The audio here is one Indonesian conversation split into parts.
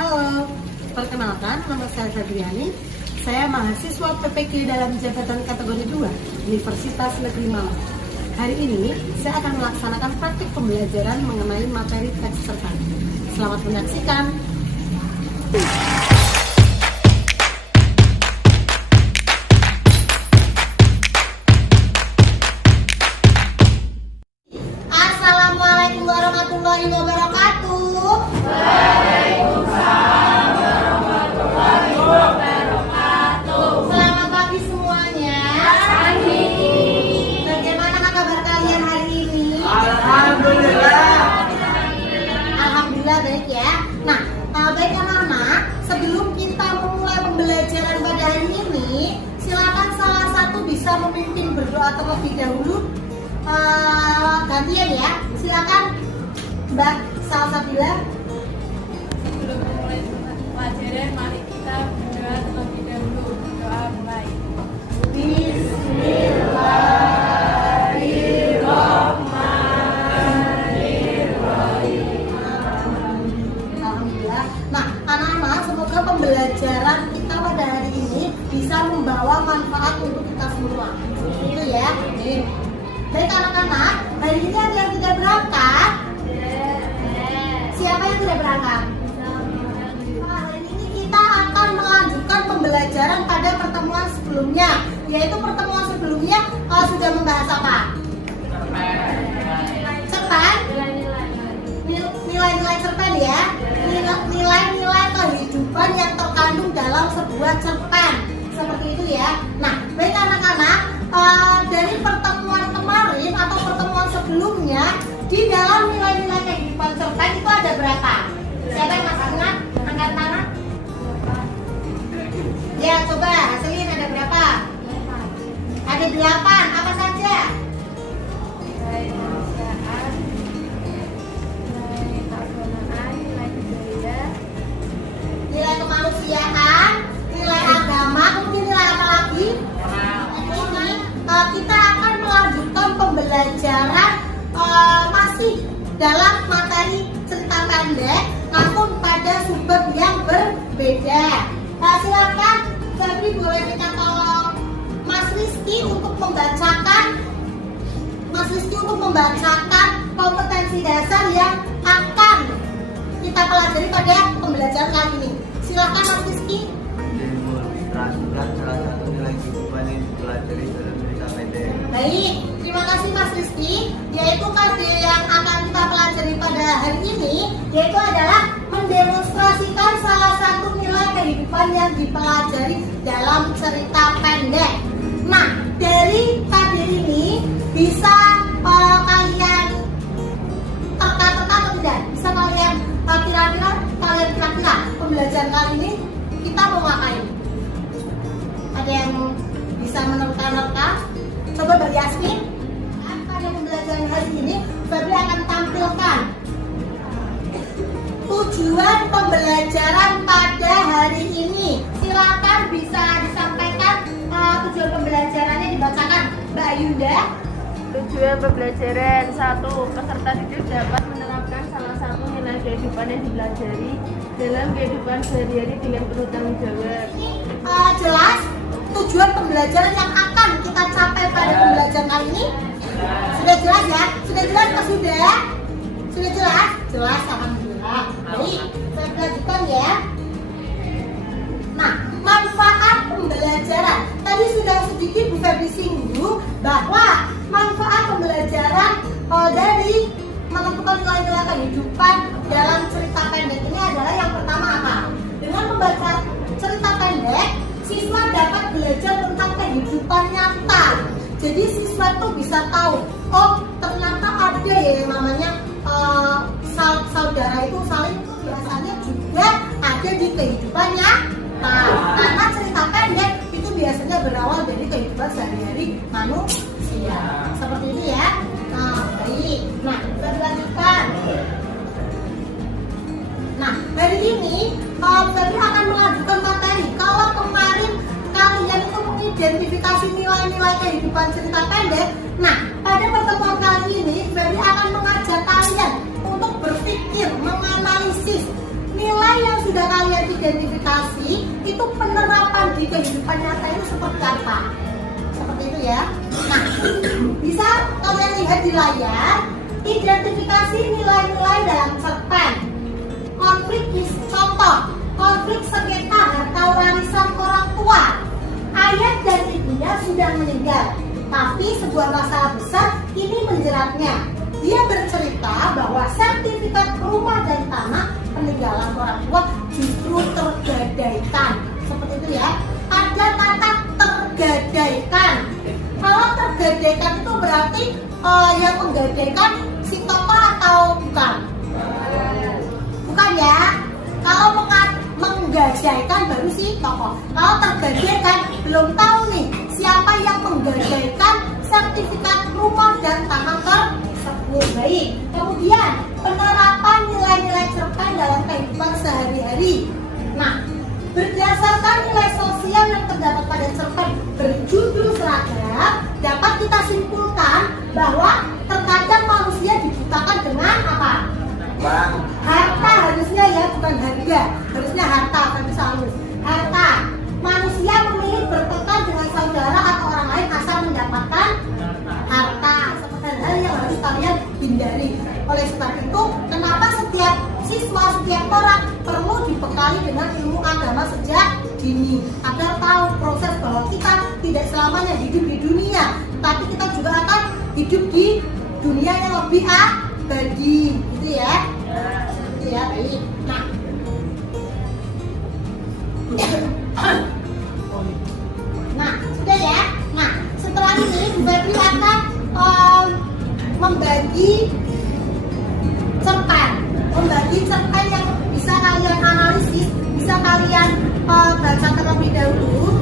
Halo, perkenalkan nama saya Febriani. Saya mahasiswa PPQ dalam jabatan kategori 2 Universitas Negeri Malang. Hari ini saya akan melaksanakan praktik pembelajaran mengenai materi teks cerpen. Selamat menyaksikan. Assalamualaikum warahmatullahi wabarakatuh. Selamat pagi semuanya. Bagaimana kabar kalian hari ini? Alhamdulillah baik ya. Nah, baik anak-anak, sebelum kita memulai pembelajaran pada hari ini, silakan salah satu bisa memimpin berdoa terlebih dahulu. Gantian ya. Silakan Mbak Salsabila. Sebelum memulai pelajaran, mari kita berdoa terlebih dahulu. Doa mulai. Alhamdulillah. Nah, anak-anak, semoga pembelajaran kita pada hari ini bisa membawa manfaat untuk kita semua. Itu ya. Baik anak-anak, hari ini ada yang tidak berangkat? Siapa yang tidak berangkat? Hari ini kita akan melanjutkan pembelajaran pada pertemuan sebelumnya. Yaitu pertemuan sebelumnya sudah membahas apa? Cerpen? Nilai-nilai cerpen ya. Nilai-nilai kehidupan yang terkandung dalam sebuah cerpen. Seperti itu ya. Nah, baik anak-anak, dari pertemuan kemarin atau pertemuan sebelumnya, di dalam nilai-nilai kehidupan cerpen itu ada berapa? Siapa yang masih ingat? Angkat tangan. Ya, coba hasilin ada berapa? Ada 8. Apa saja? Nilai kemanusiaan, nilai keagamaan, nilai budaya, Nilai kemanusiaan, nilai agama, kemudian nilai apa lagi? Ini kita akan melanjutkan pembelajaran masih dalam materi cerita pendek, namun pada subbab yang berbeda. Silakan Febri, boleh minta tolong Mas Rizky untuk membacakan kompetensi dasar yang akan kita pelajari pada pembelajaran kali ini. Silakan Mas Rizky. Mengilustrasikan salah satu nilai kehidupan yang dipelajari dalam cerita pendek. Baik, terima kasih Mas Rizky. Yaitu kode yang akan kita pelajari pada hari ini, yaitu adalah mendemonstrasikan salah satu nilai kehidupan yang dipelajari dalam cerita pendek. Nah, dari kode ini bisa kalian teka-teka atau tidak? Bisa kalian kira-kira pembelajaran kali ini kita mau ngapain? Ada yang bisa menerka-nerka? Coba Mbak Yasmin. Pada pembelajaran hari ini, Febri akan tampilkan tujuan pembelajaran pada hari ini. Silakan bisa disampaikan tujuan pembelajarannya, dibacakan Mbak Yunda. Tujuan pembelajaran 1. Peserta didik dapat menerapkan salah satu nilai kehidupan yang dipelajari dalam kehidupan sehari-hari dengan penuh tanggung jawab. Ini jelas tujuan pembelajaran yang akan kita capai pada pembelajaran kali ini. Sudah jelas ya? Sudah jelas atau sudah? Sudah jelas? Jelas, alhamdulillah. Baik, saya lanjutkan ya. Nah, manfaat pembelajaran. Tadi sudah sedikit Bu Febri singgung bahwa manfaat pembelajaran dari menentukan nilai-nilai kehidupan dalam cerita pendek ini adalah yang pertama apa? Dengan membaca cerita pendek, siswa dapat belajar tentang kehidupan nyata. Jadi siswa tuh bisa tahu, oh ternyata ada ya yang namanya saudara itu saling biasanya juga ada di kehidupannya. Nah, karena cerita pendek itu biasanya berawal dari kehidupan sehari-hari manusia. Seperti itu ya. Nah, baik. Nah, kita lanjutkan. Nah, hari ini Febri akan melanjutkan materi. Kalau kemarin kalian itu mengidentifikasi nilai-nilai kehidupan cerita pendek, nah pada pertemuan kali ini Febri akan mengajak kalian untuk berpikir, menganalisis nilai yang sudah kalian identifikasi, itu penerapan di kehidupan nyata itu seperti apa? Seperti itu ya. Nah, bisa kalian lihat di layar, identifikasi nilai-nilai dalam cerpen. Konflik contoh, konflik sengketa harta warisan orang tua. Ayah dan ibunya sudah meninggal, tapi sebuah masalah besar ini menjeratnya. Dia bercerita bahwa sertifikat rumah dan tanah peninggalan orang tua justru tergadaikan. Seperti itu ya. Ada kata tergadaikan. Kalau tergadaikan itu berarti yang menggadaikan si tokoh atau bukan? Bukan ya. Kalau menggadaikan baru si tokoh. Kalau tergadaikan belum tahu nih siapa yang menggadaikan sertifikat rumah dan tanah tersebut. Baik. Kemudian penerapan nilai-nilai cerpen dalam kehidupan sehari-hari. Nah, berdasarkan nilai sosial yang terdapat pada cerpen berjudul seragam, dapat kita simpulkan bahwa terkadang manusia dibutakan dengan apa? Harta harusnya ya, bukan harga. Harusnya harta, kan bisa halus. Harta. Manusia memilih bertengkar dengan saudara atau orang lain asal mendapatkan harta. Seperti hal yang harus kalian hindari. Oleh sebab itu, kenapa setiap siswa, setiap orang perlu dibekali dengan ilmu agama sejak dini, agar tahu proses bahwa kita tidak selamanya hidup di dunia, tapi kita juga akan hidup di dunia yang lebih abadi, gitu ya. Gitu ya, baik. Nah, sudah ya. Nah, setelah ini Bu Febri akan membagi cerpen yang bisa kalian analisis, bisa kalian baca terlebih dahulu.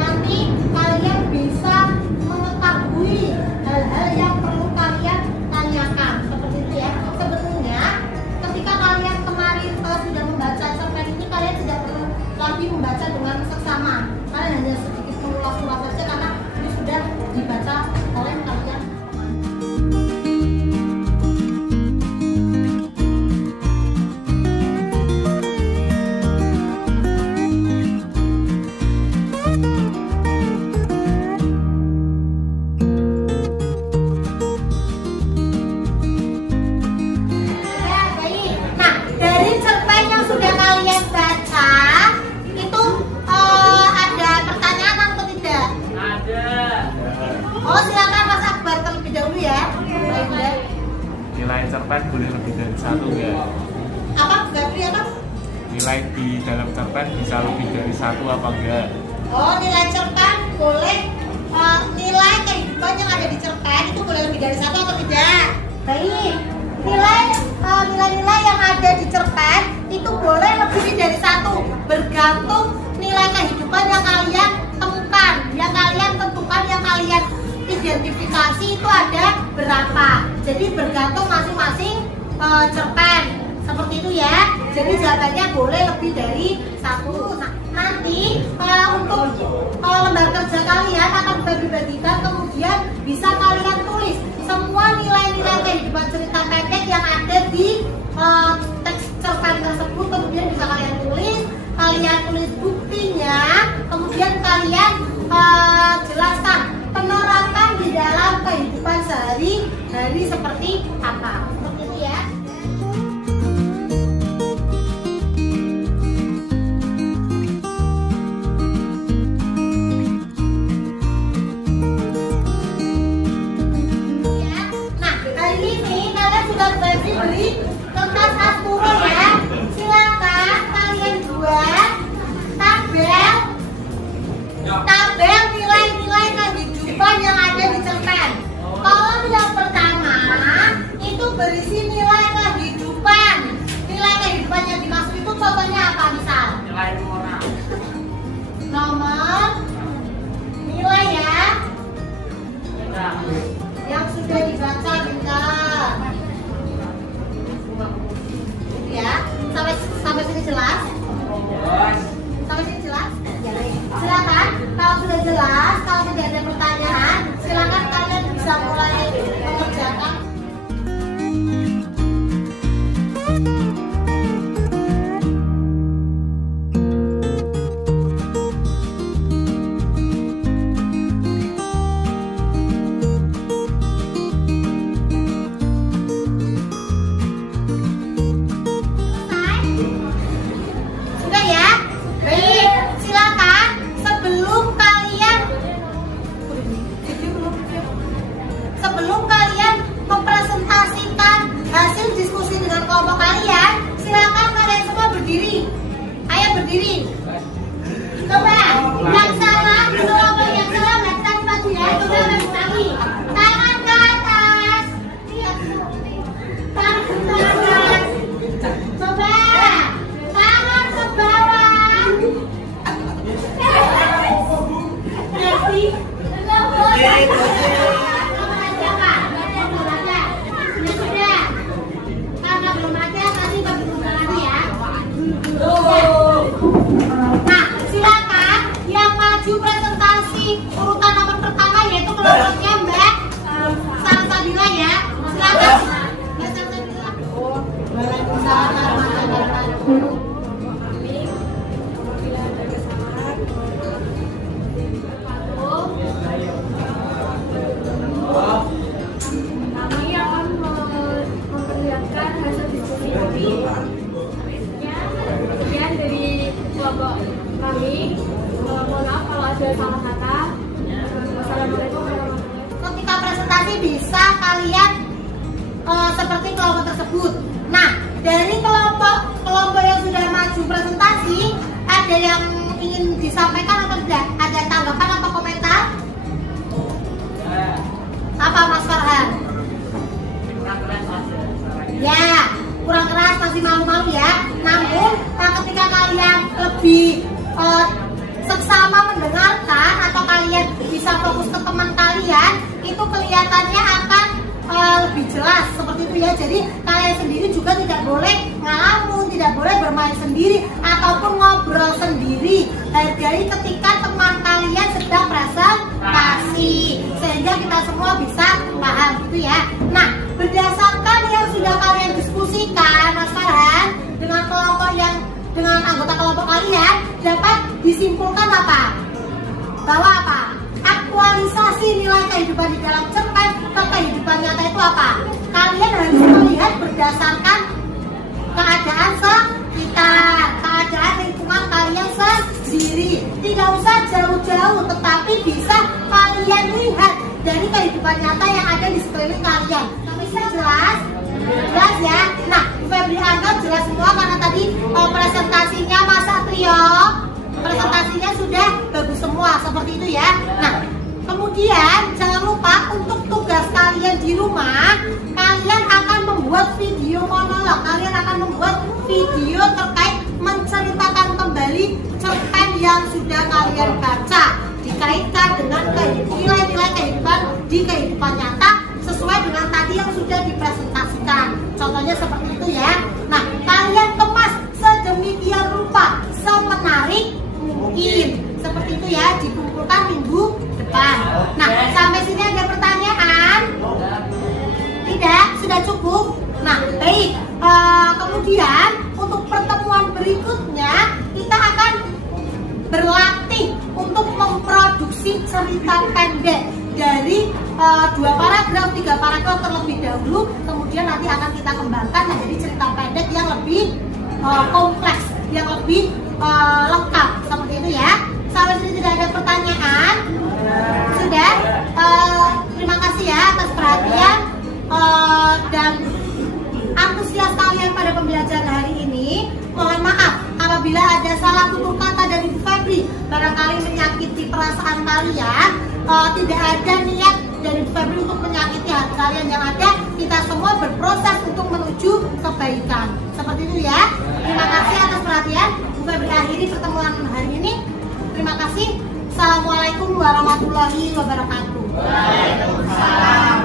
Nanti kalian bisa mengetahui hal-hal yang perlu kalian tanyakan. Seperti itu ya. Sebetulnya ketika kalian kemarin sudah membaca cerpen ini, kalian tidak perlu lagi membaca dengan seksama. Kalian hanya sedikit mengulas-ulas saja karena ini sudah dibaca oleh kalian. Nilai cerpen boleh lebih dari satu ya? Apa Febri apa? Nilai di dalam cerpen bisa lebih dari satu apa enggak? Oh, nilai cerpen boleh, nilai kehidupan yang ada di cerpen itu boleh lebih dari satu atau tidak? Baik, nilai-nilai yang ada di cerpen itu boleh lebih dari satu, bergantung nilai kehidupan yang kalian temukan, yang kalian tentukan, yang kalian identifikasi itu ada berapa. Jadi bergantung masing-masing cerpen. Seperti itu ya. Jadi jawabannya boleh lebih dari satu. Nah, nanti untuk lembar kerja kalian akan dibagikan, kemudian bisa kalian tulis semua nilai-nilai kehidupan cerita pendek yang ada di teks cerpen tersebut. Kemudian bisa kalian tulis buktinya, kemudian kalian jelaskan penerapan di dalam kehidupan sehari-hari seperti apa. Seperti itu ya. Nah, hari ini kalian sudah beli kertas Aspuro ya. Silakan kalian buat tabel nilai-nilai kehidupan yang ada di cerpen. Kolom yang pertama itu berisi nilai kehidupan. Nilai kehidupan yang dimaksud itu contohnya apa misal? Nilai moral. Nomor nilai ya. Yang sudah dibaca bintang. Ya, sampai sini jelas? Sampai sini jelas? Ya, silakan. Kalau sudah jelas, kalau tidak ada pertanyaan, silakan kalian bisa mulai mengerjakan. berdiri. Coba yang salah, kelompok yang salah melakukan maju ya. Coba berdiri. Tangan ke atas. Lihat tangan ke atas. Coba tangan ke bawah. Nanti nah, silakan yang maju presentasi urutan nomor pertama yaitu kelompoknya Mbak Salsabila ya. Silakan Mbak Salsabila. Waalaikumsalam warahmatullahi wabarakatuh. Kami akan memperlihatkan hasil diskusi kami. Kemudian dari kelompok kami, mohon maaf kalau ada salah kata. Wassalamualaikum warahmatullahi wabarakatuh. Ketika presentasi bisa kalian seperti kelompok tersebut. Nah, dari kelompok yang sudah maju presentasi, ada yang ingin disampaikan atau tidak? Ada tanggapan atau komentar? Apa Mas Farhan? Ya, kurang keras, masih malu-malu ya. Namun ketika kalian lebih seksama mendengarkan atau kalian bisa fokus ke teman kalian, itu kelihatannya akan lebih jelas seperti itu ya. Jadi kalian sendiri juga tidak boleh ngalamun, tidak boleh bermain sendiri ataupun ngobrol sendiri. Jadi ketika teman kalian sedang presentasi, sehingga kita semua bisa paham gitu ya. Nah, berdasarkan yang sudah kalian diskusikan Mas Farhan dengan anggota kelompok kalian, dapat disimpulkan apa? Bahwa apa? Aktualisasi nilai kehidupan di dalam cerpen ke kehidupan nyata itu apa? Kalian harus melihat berdasarkan keadaan sekitar, keadaan lingkungan kalian sendiri. Tidak usah jauh-jauh, tetapi bisa kalian lihat dari kehidupan nyata yang ada di sekeliling kalian. Bisa jelas? Jelas ya? Nah, Febri anggap jelas semua karena tadi presentasinya Mas Satrio, presentasinya sudah bagus semua seperti itu ya. Nah, kemudian jangan lupa untuk tugas kalian di rumah, kalian akan membuat video monolog, kalian akan membuat video terkait menceritakan kembali cerpen yang sudah kalian baca, dikaitkan dengan nilai-nilai kehidupan di kehidupan nyata sesuai dengan tadi yang sudah dipresentasikan. Contohnya seperti itu ya. Nah, kalian kemas sedemikian rupa, semenarik mungkin. Seperti itu ya, dikumpulkan minggu depan. Nah, sampai sini ada pertanyaan? Tidak? Sudah cukup? Nah, baik. Kemudian untuk pertemuan berikutnya kita akan berlatih untuk memproduksi cerita pendek dari 2 paragraf, 3 paragraf terlebih dahulu, kemudian nanti akan kita kembangkan menjadi cerita pendek yang lebih kompleks, yang lebih lengkap seperti itu ya. Sampai sini tidak ada pertanyaan? Sudah? Terima kasih ya atas perhatian dan antusias kalian pada pembelajaran hari ini. Mohon maaf apabila ada salah tutur kata dari Bu Febri barangkali menyakiti perasaan kalian. Tidak ada niat dari Bu Febri untuk menyakiti hati kalian. Yang ada kita semua berproses untuk menuju kebaikan. Seperti itu ya. Terima kasih atas perhatian. Bu Febri akhiri pertemuan hari ini. Terima kasih. Assalamualaikum warahmatullahi wabarakatuh. Waalaikumsalam.